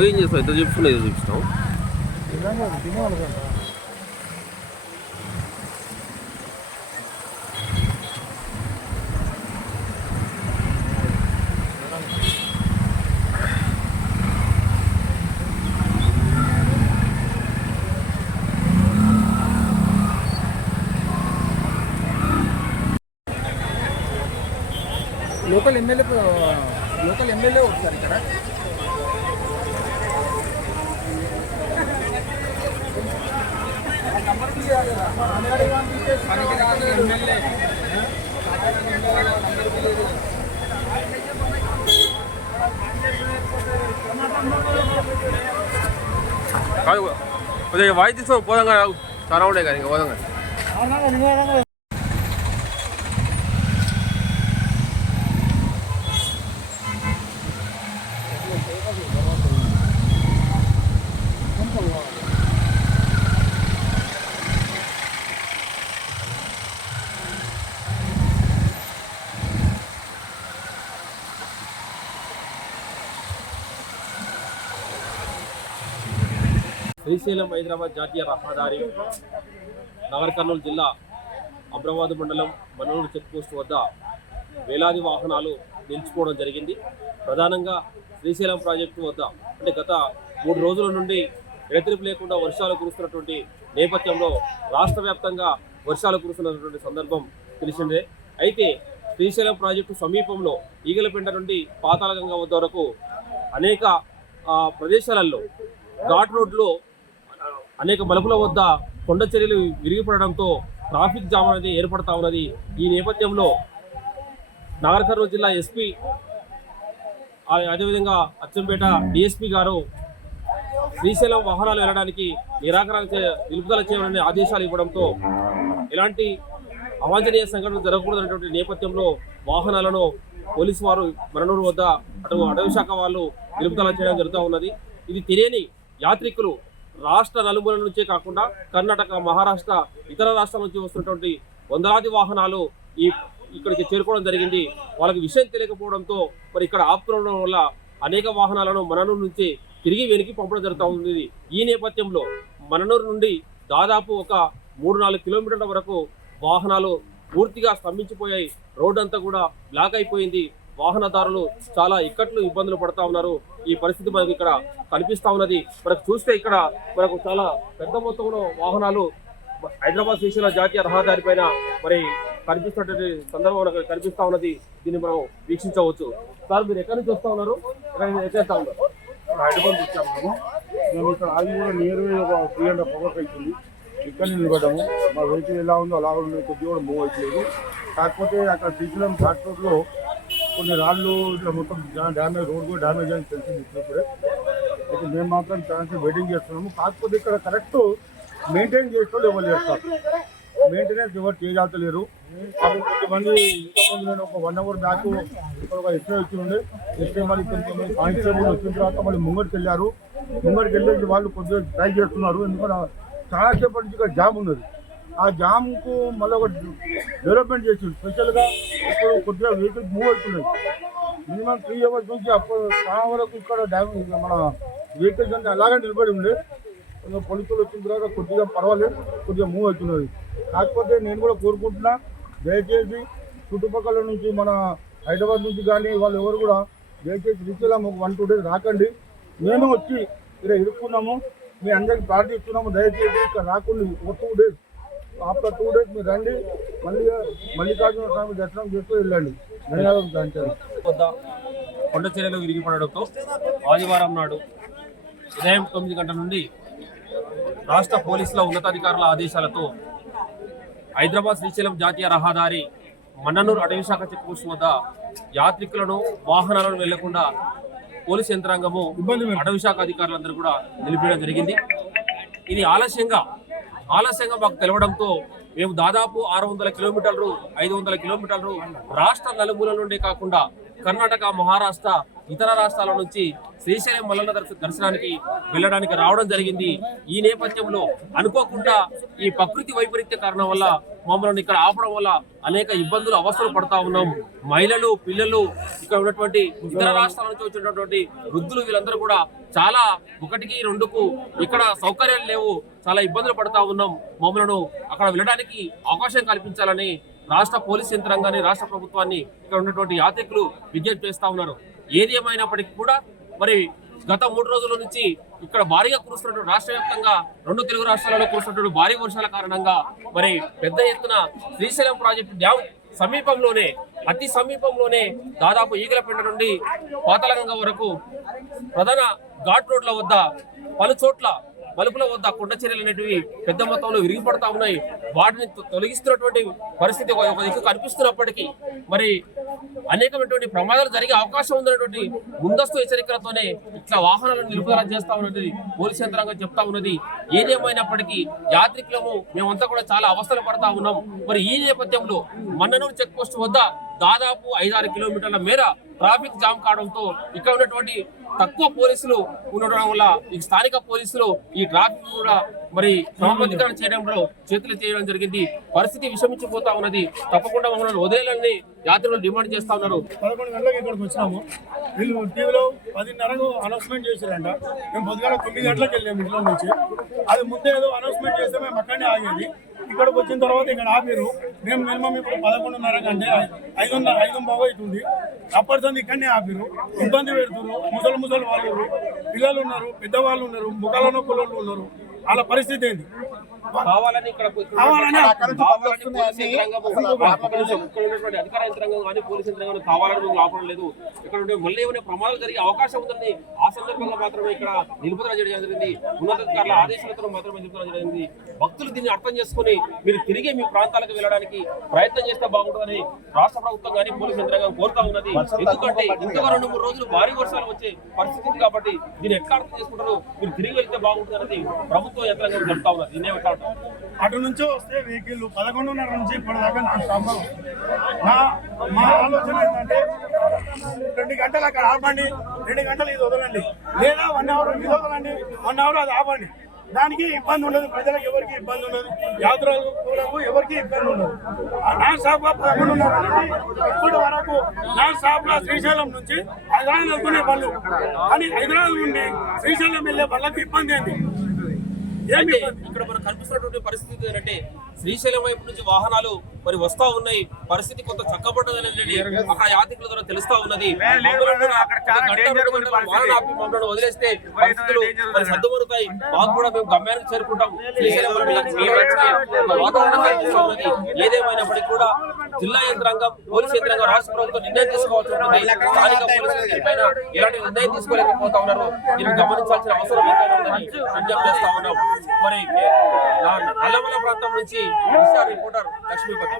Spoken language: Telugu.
నువ్వేం చేస్తావు? ఎంత చూపిస్తున్నావు, ఏదో చూపిస్తావు. లోకల్ ఎమ్మెల్యే వస్తారు ఇక్కడ. కొద్దిగా వాయి తీసుకో పోదాం కదా, చాలా ఉండే కానీ ఇంకా పోదాం కదా. శ్రీశైలం హైదరాబాద్ జాతీయ రహదారి నగర్ కర్నూలు జిల్లా అబ్రాబాద్ మండలం మనూరు చెక్పోస్ట్ వద్ద వేలాది వాహనాలు నిలిచిపోవడం జరిగింది. ప్రధానంగా శ్రీశైలం ప్రాజెక్టు వద్ద అంటే గత 3 రోజుల నుండి ఎడతెరిపి లేకుండా వర్షాలు కురుస్తున్నటువంటి నేపథ్యంలో రాష్ట్ర వ్యాప్తంగా వర్షాలు కురుస్తున్నటువంటి సందర్భం తెలిసిందే. అయితే శ్రీశైలం ప్రాజెక్టు సమీపంలో ఈగలపెంట నుండి పాతాళగంగ వద్ద వరకు అనేక ప్రదేశాలలో ఘాట్ రోడ్లో అనేక మలుపుల వద్ద కొండ చర్యలు విరిగిపడడంతో ట్రాఫిక్ జామ్ అనేది ఏర్పడతా ఉన్నది. ఈ నేపథ్యంలో నాగర్ కర్నూలు జిల్లా ఎస్పీ అదేవిధంగా అచ్చంపేట డిఎస్పీ గారు శ్రీశైలం వాహనాలు వెళ్ళడానికి నిలుపుదల చేయాలని ఆదేశాలు ఇవ్వడంతో ఎలాంటి అవాంఛనీయ సంఘటనలు జరగకూడదనేటువంటి నేపథ్యంలో వాహనాలను పోలీసు వారు మననూరు వద్ద అటవీ శాఖ వాళ్ళు నిలుపుదల చేయడం జరుగుతూ ఉన్నది. ఇది తెలియని యాత్రికులు రాష్ట్ర నలుమూల నుంచే కాకుండా కర్ణాటక, మహారాష్ట్ర, ఇతర రాష్ట్రాల నుంచి వస్తున్నటువంటి వందలాది వాహనాలు ఇక్కడికి చేరుకోవడం జరిగింది. వాళ్ళకి విషయం తెలియకపోవడంతో మరి ఇక్కడ ఆపుతుండడం వల్ల అనేక వాహనాలను మననూరు నుంచి తిరిగి వెనక్కి పంపడం జరుగుతూ ఉంది. ఈ నేపథ్యంలో మననూరు నుండి దాదాపు ఒక 3-4 కిలోమీటర్ల వరకు వాహనాలు పూర్తిగా స్తంభించిపోయాయి. రోడ్డు అంతా కూడా బ్లాక్ అయిపోయింది. వాహనదారులు చాలా ఇబ్బందులు పడతా ఉన్నారు. ఈ పరిస్థితి మనకి ఇక్కడ కనిపిస్తా ఉన్నది. మనకు చూస్తే ఇక్కడ మనకు చాలా పెద్ద మొత్తంలో వాహనాలు హైదరాబాద్ శ్రీశైలం జాతీయ రహదారి పైన మరి కనిపిస్తున్నటువంటి సందర్భం మనకు కనిపిస్తా ఉన్నది. దీన్ని మనం వీక్షించవచ్చు. సార్, మీరు ఎక్కడి నుంచి వస్తా ఉన్నారు? ఎక్కడ ఉన్నారు? హైదరాబాద్ వచ్చాము. మేము ఇక్కడ ఆగి కూడా నియర్లీ ఒక 3.5 hours అవుతుంది. ఇక్కడ నిలబడ్డాము. మా వెహికల్ ఎలా ఉందో అలా కొద్దిగా కూడా మూవ్ అవుతలేదు. కాకపోతే అక్కడ శ్రీశైలం ఘాట్ రోడ్లో కొన్ని రాళ్ళు ఇట్లా మొత్తం డ్యామేజ్, రోడ్ కూడా డ్యామేజ్ అని తెలిసింది ఇప్పుడే. అయితే మేము మాత్రం ఛాన్స్ వెయిటింగ్ చేస్తున్నాము. కాకపోతే ఇక్కడ కరెక్ట్ మెయింటైన్ చేస్తూ ఎవరు చేస్తారు, మెయింటెనెన్స్ ఎవరు చేయగలుగుతలేరు. కాబట్టి కొంతమంది ఇంతకుముందు నేను ఒక 1 hour బ్యాక్ ఇక్కడ ఒక ఎస్ఐ వచ్చి ఉండే, ఎస్ఐ మళ్ళీ కొంతమంది కానిస్టేబుల్ వచ్చిన తర్వాత మళ్ళీ ముంగడికి వెళ్ళారు. ముంగడికి వెళ్ళేసి వాళ్ళు కొద్దిగా ట్రై చేస్తున్నారు. ఎందుకంటే చాలాసేపటి నుంచి ఇక్కడ జామ్ ఉన్నది. ఆ జామ్కు మళ్ళీ ఒక డెవలప్మెంట్ చేసింది. స్పెషల్గా ఇప్పుడు కొద్దిగా వెహికల్స్ మూవ్ అవుతున్నాయి. మినిమం 3 hours నుంచి అప్పుడు చాలా వరకు ఇక్కడ డ్యామేజ్ మన వెహికల్స్ అంటే అలాగే నిలబడి ఉండే. పోలీసులు వచ్చిన తర్వాత కొద్దిగా పర్వాలేదు, కొద్దిగా మూవ్ అవుతున్నది. కాకపోతే నేను కూడా కోరుకుంటున్నా, దయచేసి చుట్టుపక్కల నుంచి మన హైదరాబాద్ నుంచి కానీ వాళ్ళు ఎవరు కూడా దయచేసి శ్రీశైలం ఒక 1-2 days రాకండి. మేము వచ్చి ఇక్కడ ఇరుక్కున్నాము, మీ అందరికి ప్రార్థిస్తున్నాము. దయచేసి ఇక్కడ రాకుండా ఒక 2 days, ఆఫ్టర్ 2 days మీరు రండి. మల్లికార్జున స్వామి దర్శనం చేస్తూ వెళ్ళండి. ధన్యవాదాలు. కొండ చర్యలు విరిగిపడడంతో ఆదివారం నాడు ఉదయం 9 గంటల నుండి రాష్ట్ర పోలీసుల ఉన్నతాధికారుల ఆదేశాలతో హైదరాబాద్ శ్రీశైలం జాతీయ రహదారి మన్ననూరు అటవీ శాఖ చెక్పోస్ట్ వద్ద యాత్రికులను, వాహనాలను వెళ్లకుండా పోలీస్ యంత్రాంగము, అటవీ శాఖ అధికారులందరూ కూడా నిలిపేయడం జరిగింది. ఇది ఆలస్యంగా మాకు తెలవడంతో మేము దాదాపు 600 కిలోమీటర్లు 500 కిలోమీటర్లు రాష్ట్ర నలుమూల నుండే కాకుండా కర్ణాటక, మహారాష్ట్ర, ఇతర రాష్ట్రాల నుంచి శ్రీశైలం మల్లన్న దర్శనానికి వెళ్ళడానికి రావడం జరిగింది. ఈ నేపథ్యంలో అనుకోకుండా ఈ ప్రకృతి వైపరీత్య కారణం వల్ల మమ్మల్ని ఇక్కడ ఆపడం వల్ల అనేక ఇబ్బందులు అవస్థలు పడతా ఉన్నాం. మహిళలు, పిల్లలు, ఇక్కడ ఉన్నటువంటి ఇతర రాష్ట్రాల నుంచి వచ్చినటువంటి వృద్ధులు వీళ్ళందరూ కూడా చాలా 1కి 2కు ఇక్కడ సౌకర్యాలు లేవు, చాలా ఇబ్బందులు పడతా ఉన్నాం. మమ్మల్ని అక్కడ వెళ్ళడానికి అవకాశం కల్పించాలని రాష్ట్ర పోలీస్ యంత్రాంగాన్ని, రాష్ట్ర ప్రభుత్వాన్ని ఇక్కడ ఉన్నటువంటి యాత్రికులు విజ్ఞప్తి చేస్తా ఉన్నారు. ఏది ఏమైనప్పటికీ కూడా మరి గత 3 రోజుల నుంచి ఇక్కడ భారీగా కురుస్తున్నటువంటి రాష్ట్ర వ్యాప్తంగా 2 తెలుగు రాష్ట్రాలలో కురుస్తున్నటువంటి భారీ వర్షాల కారణంగా మరి పెద్ద ఎత్తున శ్రీశైలం ప్రాజెక్టు డ్యామ్ సమీపంలోనే, అతి సమీపంలోనే దాదాపు ఈగలపేట నుండి పాతాళగంగ వరకు ప్రధాన ఘాట్ రోడ్ల వద్ద పలు చోట్ల మలుపుల వద్ద కొండ చర్యలు అనేటివి పెద్ద మొత్తంలో విరిగిపడతా ఉన్నాయి. వాటిని తొలగిస్తున్నటువంటి పరిస్థితి ఒక దిక్కు కనిపిస్తున్నప్పటికీ మరి అనేకమైనటువంటి ప్రమాదాలు జరిగే అవకాశం ఉందనేటువంటి ముందస్తు హెచ్చరికలతోనే ఇట్లా వాహనాలను నిలుపుదల చేస్తా ఉన్నది పోలీస్ యంత్రాంగం చెప్తా ఉన్నది. ఏదేమైనప్పటికీ యాత్రికులము మేమంతా కూడా చాలా అవస్థలు పడతా ఉన్నాం. మరి ఈ నేపథ్యంలో మన్ననూరు చెక్ పోస్ట్ వద్ద దాదాపు 5-6 కిలోమీటర్ల మేర ట్రాఫిక్ జామ్ కావడంతో ఇక్కడ ఉన్నటువంటి తక్కువ పోలీసులు ఉండడం వల్ల ఈ స్థానిక పోలీసులు ఈ ట్రాఫిక్ కూడా మరి క్రమబద్ధీకరణ చేయడంలో చేతులు చేయడం జరిగింది. పరిస్థితి విషమించిపోతా ఉన్నది. తప్పకుండా మమ్మల్ని వదిలేయాలని యాత్రికులు డిమాండ్ చేస్తా ఉన్నారు. 11 గంటలకు ఇక్కడికి వచ్చినాము. వీళ్ళు టీవీలో 10:30కు అనౌన్స్మెంట్ చేశారంట. మేము పొద్దుగాల 9 గంటలకు వెళ్ళాము ఇంట్లో నుంచి. అది ముందే ఏదో అనౌన్స్మెంట్ చేస్తే మేము అక్కడనే ఆగేది. ఇక్కడికి వచ్చిన తర్వాత ఇక్కడ ఆపారు. మేము మినిమం ఇప్పుడు 11:30 కంటే 5:05 అవుతుంది. అప్పటితో ఇక్కడనే ఆపారు. ఇబ్బంది పెడుతున్నారు. ముసలి వాళ్ళు, పిల్లలు ఉన్నారు, పెద్దవాళ్ళు ఉన్నారు, ముఖాల నొప్పులు ఉన్నారు. వాళ్ళ పరిస్థితి ఏంది? కావాలని ఇక్కడ అధికార యంత్రాంగం కానీ పోలీస్ యంత్రాంగం కావాలని మేము ఆపడం లేదు. ఇక్కడ మళ్ళీ ఏమైనా ప్రమాదాలు జరిగే అవకాశం ఉందని ఆ సందర్భంగా మాత్రమే ఇక్కడ నిలుపుదల చేయడం జరిగింది. ఉన్నతాధికారుల ఆదేశాలతో మాత్రమే నిలుపుదల జరిగింది. భక్తులు దీన్ని అర్థం చేసుకుని మీరు తిరిగి మీ ప్రాంతాలకు వెళ్ళడానికి ప్రయత్నం చేస్తే బాగుంటుందని రాష్ట్ర ప్రభుత్వం కానీ పోలీస్ యంత్రాంగం కోరుతా ఉన్నది. ఎందుకంటే ఇంతగా 2-3 రోజులు భారీ వర్షాలు వచ్చే పరిస్థితి ఉంది కాబట్టి దీన్ని ఎట్లా అర్థం చేసుకుంటారు, మీరు తిరిగి వెళ్తే బాగుంటుంది అనేది ప్రభుత్వ యంత్రాంగం చెప్తా ఉన్నారు. దీన్నే ఎట్లా అటు నుంచో వస్తే వెహికల్ 11:30 నుంచి ఇప్పటిదాకా నా స్టాప్. మా ఆలోచన ఏంటంటే 2 గంటలు అక్కడ ఆపండి, 2 గంటలు ఇది వదలండి, లేదా 1 అవర్ ఇది వదలండి, 1 అవర్ అది ఆపండి. దానికి ఇబ్బంది ఉండదు, ప్రజలకు ఎవరికి ఇబ్బంది ఉండదు, యాత్రికులకు ఎవరికి ఇబ్బంది ఉండదు. నా స్టాప్ 11:30 నుండి ఇప్పటి వరకు నా స్టాప్ లో శ్రీశైలం నుంచి హైదరాబాద్ వెళ్తున్న బళ్ళు, కానీ హైదరాబాద్ నుండి శ్రీశైలం వెళ్ళే బళ్ళకి ఇబ్బంది ఏంటి? అయితే ఇక్కడ మనకు కనిపిస్తున్నటువంటి పరిస్థితి ఏంటంటే శ్రీశైలం వైపు నుంచి వాహనాలు మరి వస్తా ఉన్నాయి. పరిస్థితి కొంత చక్కబడ్డదని అక్కడ యాత్రికుల ద్వారా తెలుస్తా ఉన్నది. మమ్మల్ని వదిలేస్తే పరిస్థితులు మరి సర్దుమరుతాయి. మాకు కూడా మేము గమ్యానికి చేరుకుంటాం. శ్రీశైలం వాతావరణం కనిపిస్తూ ఉన్నది. ఏదేమైనప్పటికీ కూడా జిల్లా యంత్రాంగం, పోలీస్ యంత్రాంగం, రాష్ట్ర ప్రభుత్వం నిర్ణయం తీసుకోవాల్సి ఉంటుంది. స్థానిక పోలీసుల పైన ఎలాంటి నిర్ణయం తీసుకోలేకపోతా ఉన్నారు. దీన్ని గమనించాల్సిన అవసరం ఎంతైనా ఉందని విజ్ఞప్తి చేస్తా ఉన్నాం. మరి నల్లమల ప్రాంతం నుంచి రిపోర్టర్ లక్ష్మీపతి.